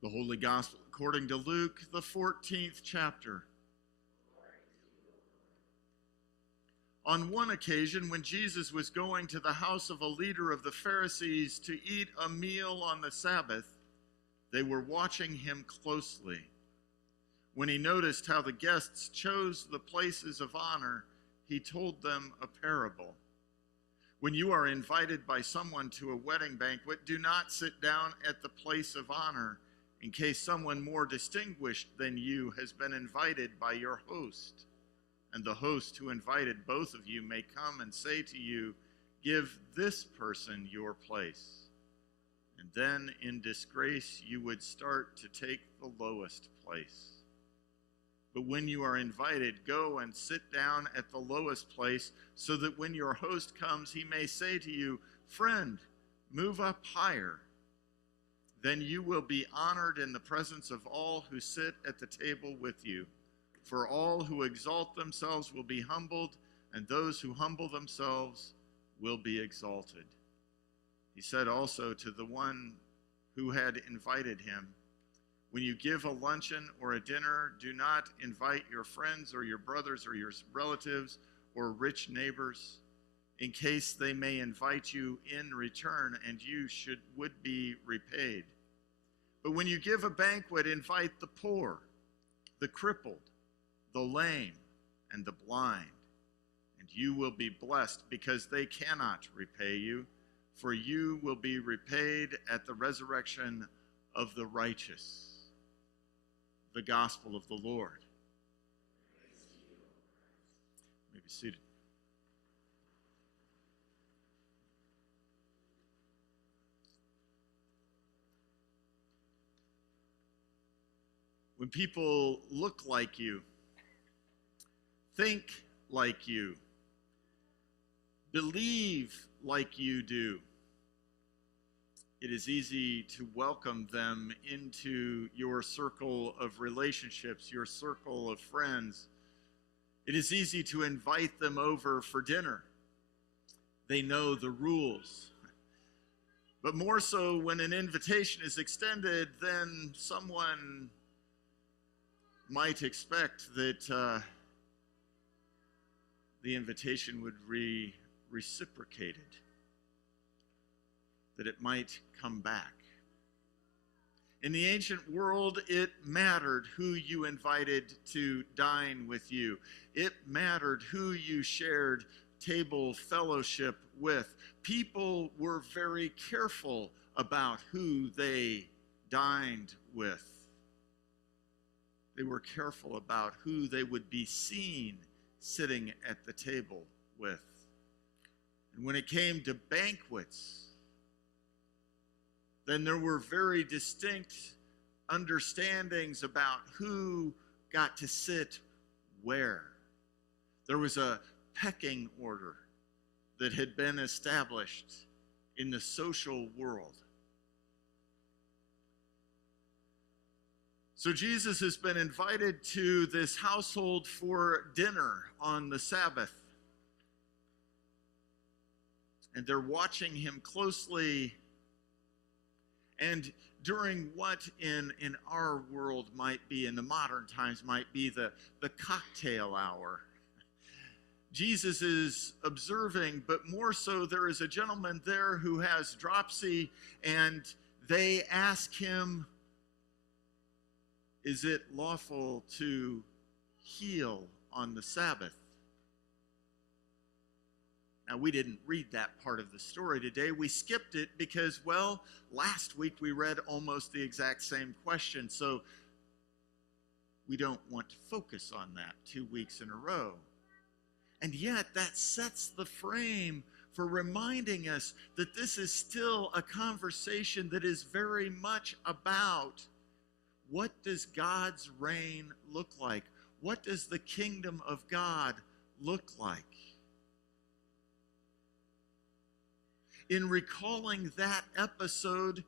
The Holy Gospel according to Luke, the 14th chapter. On one occasion, when Jesus was going to the house of a leader of the Pharisees to eat a meal on the Sabbath, they were watching him closely. When he noticed how the guests chose the places of honor, he told them a parable. When you are invited by someone to a wedding banquet, do not sit down at the place of honor, in case someone more distinguished than you has been invited by your host. And the host who invited both of you may come and say to you, give this person your place. And then in disgrace you would start to take the lowest place. But when you are invited, go and sit down at the lowest place, so that when your host comes, he may say to you, friend, move up higher. Then you will be honored in the presence of all who sit at the table with you. For all who exalt themselves will be humbled, and those who humble themselves will be exalted. He said also to the one who had invited him, when you give a luncheon or a dinner, do not invite your friends or your brothers or your relatives or rich neighbors, in case they may invite you in return and you would be repaid. But when you give a banquet, invite the poor, the crippled, the lame, and the blind, and you will be blessed, because they cannot repay you, for you will be repaid at the resurrection of the righteous. The gospel of the Lord. You may be seated. When people look like you, think like you, believe like you do, it is easy to welcome them into your circle of relationships, your circle of friends. It is easy to invite them over for dinner. They know the rules. But more so when an invitation is extended, then someone might expect that the invitation would be reciprocated, that it might come back. In the ancient world, it mattered who you invited to dine with you. It mattered who you shared table fellowship with. People were very careful about who they dined with. They were careful about who they would be seen sitting at the table with. And when it came to banquets, then there were very distinct understandings about who got to sit where. There was a pecking order that had been established in the social world. So Jesus has been invited to this household for dinner on the Sabbath. And they're watching him closely. And during what in our world might be, in the modern times, might be the cocktail hour, Jesus is observing, but more so there is a gentleman there who has dropsy, and they ask him, is it lawful to heal on the Sabbath? Now, we didn't read that part of the story today. We skipped it because, well, last week we read almost the exact same question, so we don't want to focus on that 2 weeks in a row. And yet, that sets the frame for reminding us that this is still a conversation that is very much about what does God's reign look like? What does the kingdom of God look like? In recalling that episode,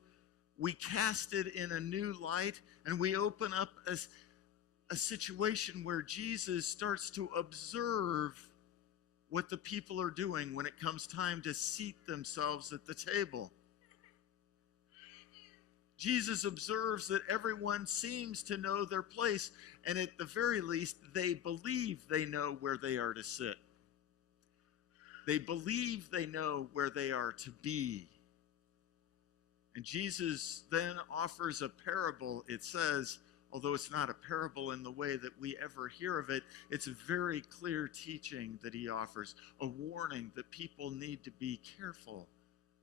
we cast it in a new light, and we open up a situation where Jesus starts to observe what the people are doing when it comes time to seat themselves at the table. Jesus observes that everyone seems to know their place, and at the very least, they believe they know where they are to sit. They believe they know where they are to be. And Jesus then offers a parable, it says, although it's not a parable in the way that we ever hear of it, it's a very clear teaching that he offers, a warning that people need to be careful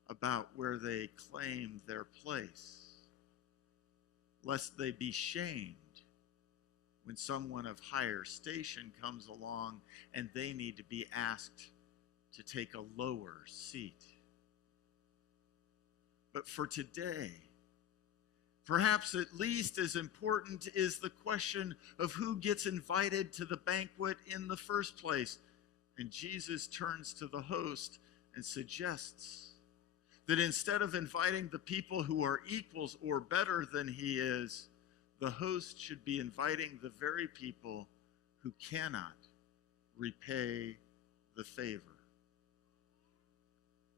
about where they claim their place, lest they be shamed when someone of higher station comes along and they need to be asked to take a lower seat. But for today, perhaps at least as important is the question of who gets invited to the banquet in the first place. And Jesus turns to the host and suggests that instead of inviting the people who are equals or better than he is, the host should be inviting the very people who cannot repay the favor.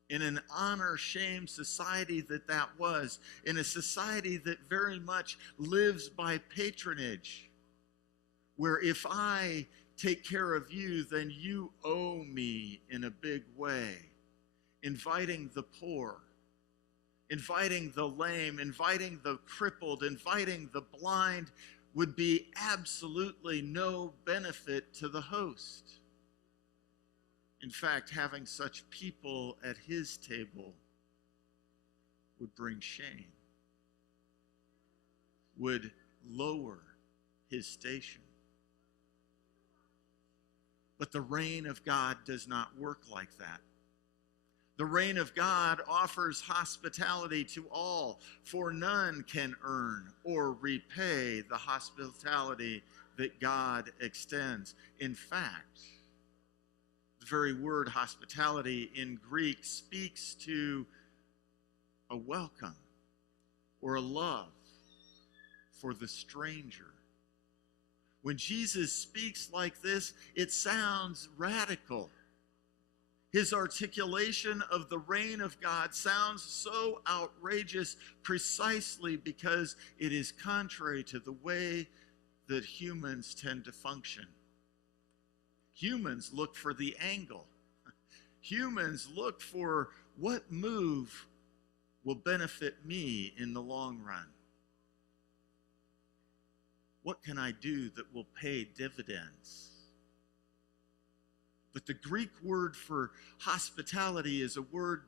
In an honor-shame society that was, in a society that very much lives by patronage, where if I take care of you, then you owe me in a big way, inviting the poor, inviting the lame, inviting the crippled, inviting the blind would be absolutely no benefit to the host. In fact, having such people at his table would bring shame, would lower his station. But the reign of God does not work like that. The reign of God offers hospitality to all, for none can earn or repay the hospitality that God extends. In fact, the very word hospitality in Greek speaks to a welcome or a love for the stranger. When Jesus speaks like this, it sounds radical. His articulation of the reign of God sounds so outrageous precisely because it is contrary to the way that humans tend to function. Humans look for the angle. Humans look for what move will benefit me in the long run. What can I do that will pay dividends? But the Greek word for hospitality is a word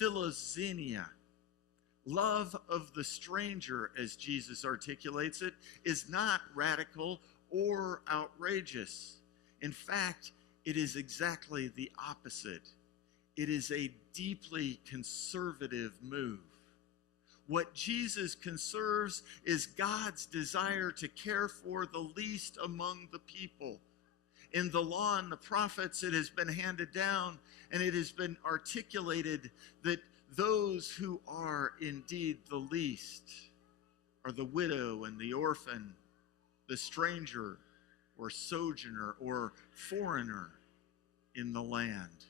philoxenia. Love of the stranger, as Jesus articulates it, is not radical or outrageous. In fact, it is exactly the opposite. It is a deeply conservative move. What Jesus conserves is God's desire to care for the least among the people. In the law and the prophets, it has been handed down and it has been articulated that those who are indeed the least are the widow and the orphan, the stranger or sojourner or foreigner in the land.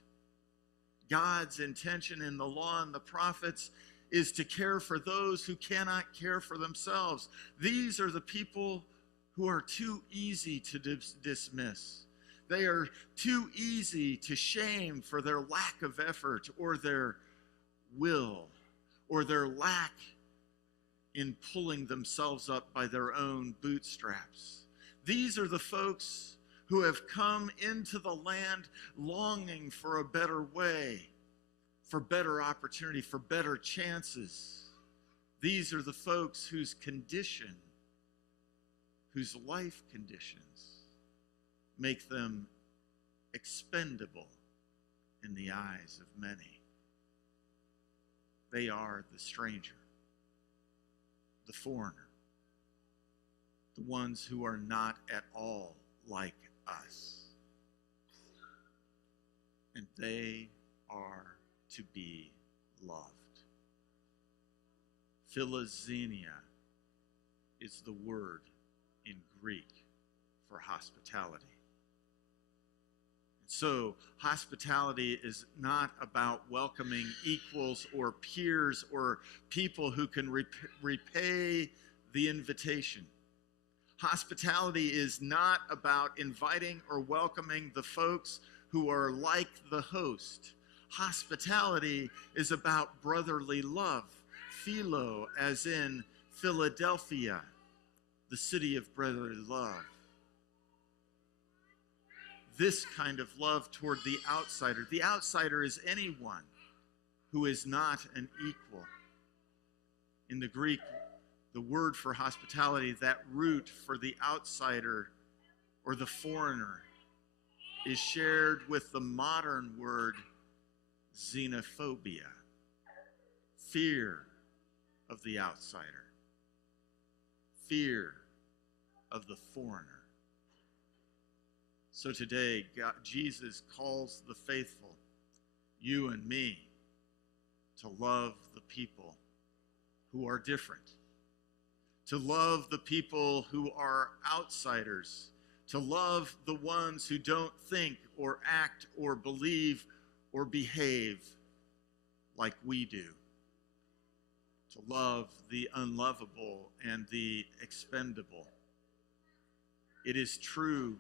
God's intention in the law and the prophets is to care for those who cannot care for themselves. These are the people who are too easy to dismiss. They are too easy to shame for their lack of effort or their will or their lack in pulling themselves up by their own bootstraps. These are the folks who have come into the land longing for a better way, for better opportunity, for better chances. These are the folks whose condition, whose life conditions, make them expendable in the eyes of many. They are the stranger, the foreigner, the ones who are not at all like us. And they are to be loved. Philoxenia is the word in Greek for hospitality. So, hospitality is not about welcoming equals or peers or people who can repay the invitation. Hospitality is not about inviting or welcoming the folks who are like the host. Hospitality is about brotherly love, philo, as in Philadelphia, the city of brotherly love. This kind of love toward the outsider. The outsider is anyone who is not an equal. In the Greek, the word for hospitality, that root for the outsider or the foreigner, is shared with the modern word xenophobia, fear of the outsider, fear of the foreigner. So today, Jesus calls the faithful, you and me, to love the people who are different, to love the people who are outsiders, to love the ones who don't think or act or believe or behave like we do, to love the unlovable and the expendable. It is true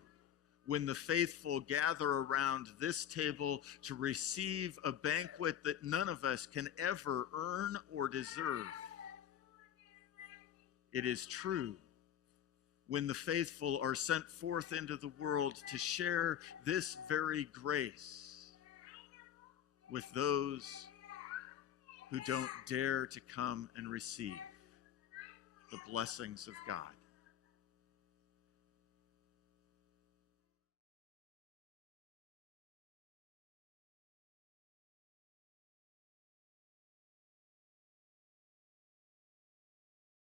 when the faithful gather around this table to receive a banquet that none of us can ever earn or deserve. It is true when the faithful are sent forth into the world to share this very grace with those who don't dare to come and receive the blessings of God.